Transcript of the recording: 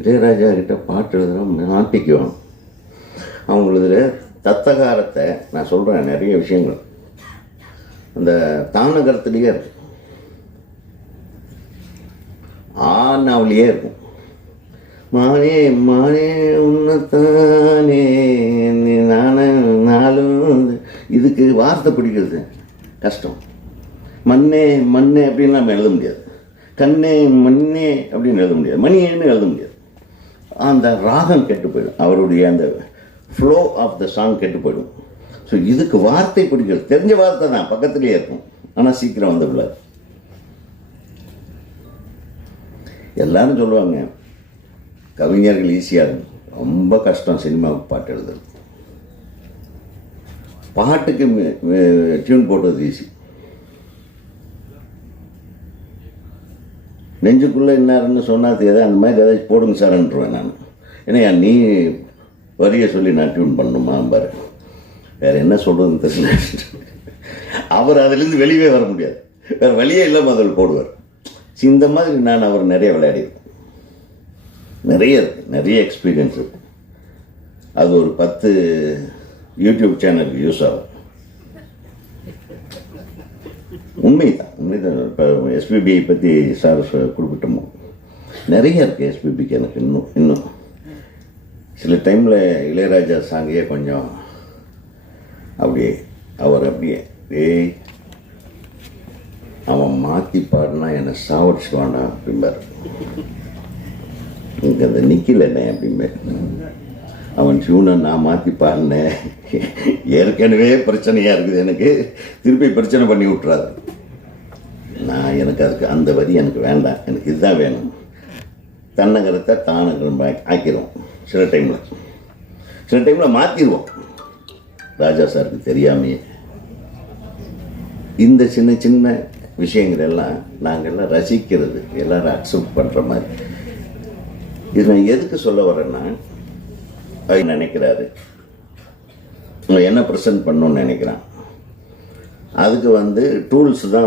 இளையராஜா கிட்ட பாட்டு எழுதுகிற நாட்டிக்குவோம். அவங்களதுல தத்தகாரத்தை நான் சொல்கிறேன், நிறைய விஷயங்கள் அந்த தானகரத்துலேயே இருக்கும், ஆனாவிலேயே இருக்கும். மானே மானே உன்னத்தானே நானும் இதுக்கு வார்த்தை பிடிக்கிறது கஷ்டம். மண்ணே மண்ணே அப்படின்னு நம்ம எழுத முடியாது, கண்ணே மண்ணே அப்படின்னு எழுத முடியாது, மணியேன்னு எழுத முடியாது. அந்த ராகம் கெட்டு போயிடும், அவருடைய அந்த ஃப்ளோ ஆஃப் த சாங் கெட்டு போயிடும். ஸோ இதுக்கு வார்த்தை பிடிக்கிறது, தெரிஞ்ச வார்த்தை தான் பக்கத்துலேயே இருக்கும், ஆனால் சீக்கிரம் வந்து விடாது. எல்லாரும் சொல்லுவாங்க கவிஞர்கள் ஈஸியாக இருக்கும், ரொம்ப கஷ்டம் சினிமாவுக்கு பாட்டு எழுதுறது. பாட்டுக்கு டியூன் போடுறது ஈஸி, நெஞ்சுக்குள்ளே என்னாருன்னு சொன்னால் தெரியாது, அந்த மாதிரி ஏதாச்சும் போடுங்க சார்ன்றுவேன் நான். ஏன்னா நீ வரியை சொல்லி நான் டியூன் பண்ணணுமா பாரு, வேறு என்ன சொல்கிறதுன்னு தெரியல. அவர் அதுலேருந்து வெளியே வர முடியாது, வேறு வழியே இல்லாமல் அதில் போடுவார். இந்த மாதிரி நான் அவர் நிறைய விளையாடியிருக்கேன், நிறைய இருக்குது, நிறைய எக்ஸ்பீரியன்ஸ் இருக்குது. அது ஒரு 10 யூடியூப் சேனலுக்கு யூஸ் ஆகும். உண்மைதான். இப்போ எஸ்பிபியை பற்றி சார் குறிப்பிட்டோமோ நிறைய இருக்குது எஸ்பிபிக்கு. எனக்கு இன்னும் சில டைமில் இளையராஜா சாங்கையே கொஞ்சம் அப்படியே அவர் அப்படியே அவன் மாற்றி பாடினா என்னை சாவடிச்சுவானா அப்படிம்பார். இங்கே அந்த நிற்கல என்ன அப்படிம்பார். அவன் டியூனை நான் மாற்றி பாடினேன், ஏற்கனவே பிரச்சனையாக இருக்குது எனக்கு, திருப்பி பிரச்சனை பண்ணி விட்றாரு. எனக்கு அதுக்கு அந்த வரி எனக்கு வேண்டாம், எனக்கு இதுதான் வேணும். தன்னகரத்தை தானகரம் ஆக்கிடுவோம். சில டைமில் மாற்றிடுவோம், ராஜா சாருக்கு தெரியாமையே. இந்த சின்ன சின்ன விஷயங்கள் எல்லாம் நாங்கள்லாம் ரசிக்கிறது, எல்லோரும் அக்செப்ட் பண்ணுற மாதிரி. இது நான் எதுக்கு சொல்ல வரேன்னா, அவர் நினைக்கிறாரு என்ன ப்ரெசென்ட் பண்ணணும்னு நினைக்கிறான், அதுக்கு டூல்ஸ் தான்